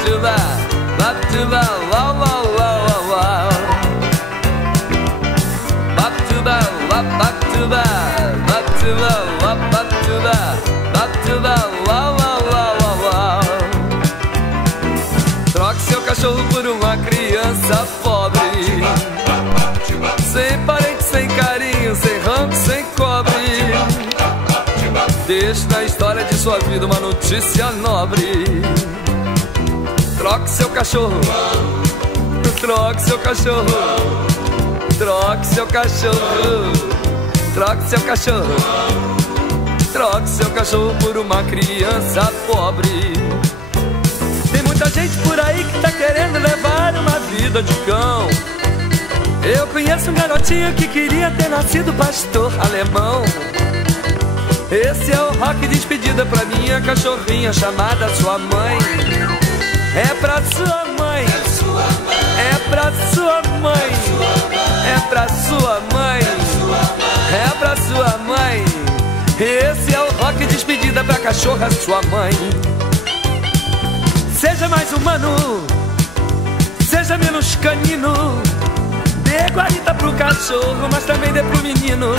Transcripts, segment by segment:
baptuba, baptuba, uau, uau, uau, uau, uau. Baptuba, baptuba, baptuba, baptuba, baptuba, uau, uau, uau, uau, uau. Troque seu cachorro por uma criança pobre, sem parente, sem carinho, sem ranco, sem cobre. Deixe na história de sua vida uma notícia nobre. Troque seu cachorro, troque seu cachorro, troque seu cachorro, troque seu cachorro, troque seu cachorro por uma criança pobre. Tem muita gente por aí que tá querendo levar uma vida de cão. Eu conheço um garotinho que queria ter nascido pastor alemão. Esse é o rock despedida pra minha cachorrinha chamada sua mãe. É pra sua mãe, é pra sua mãe, é pra sua mãe, é pra sua mãe. Esse é o rock despedida pra cachorra sua mãe. Seja mais humano, seja menos canino. Dê guarita pro cachorro, mas também dê pro menino.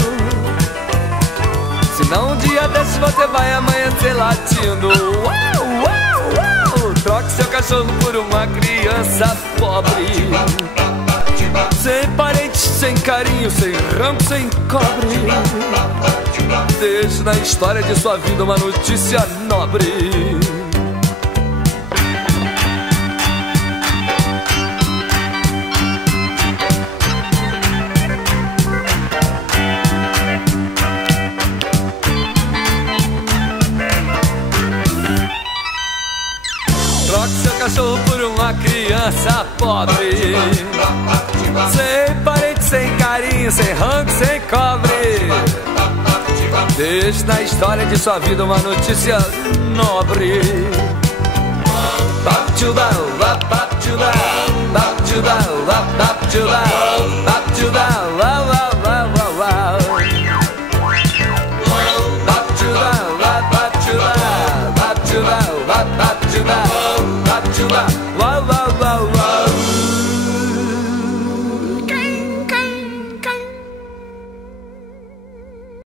Senão um dia desses você vai amanhecer latindo. Uau, uau, uau. Troque seu cachorro por uma criança pobre, sem parentes, sem carinho, sem ranco, sem cobre. Deixe na história de sua vida uma notícia nobre. Troque seu cachorro por uma criança pobre, sem parente, sem carinho, sem ranco, sem cobre. Deixe na história de sua vida uma notícia nobre. Baptuba, baptuba, baptuba, baptuba,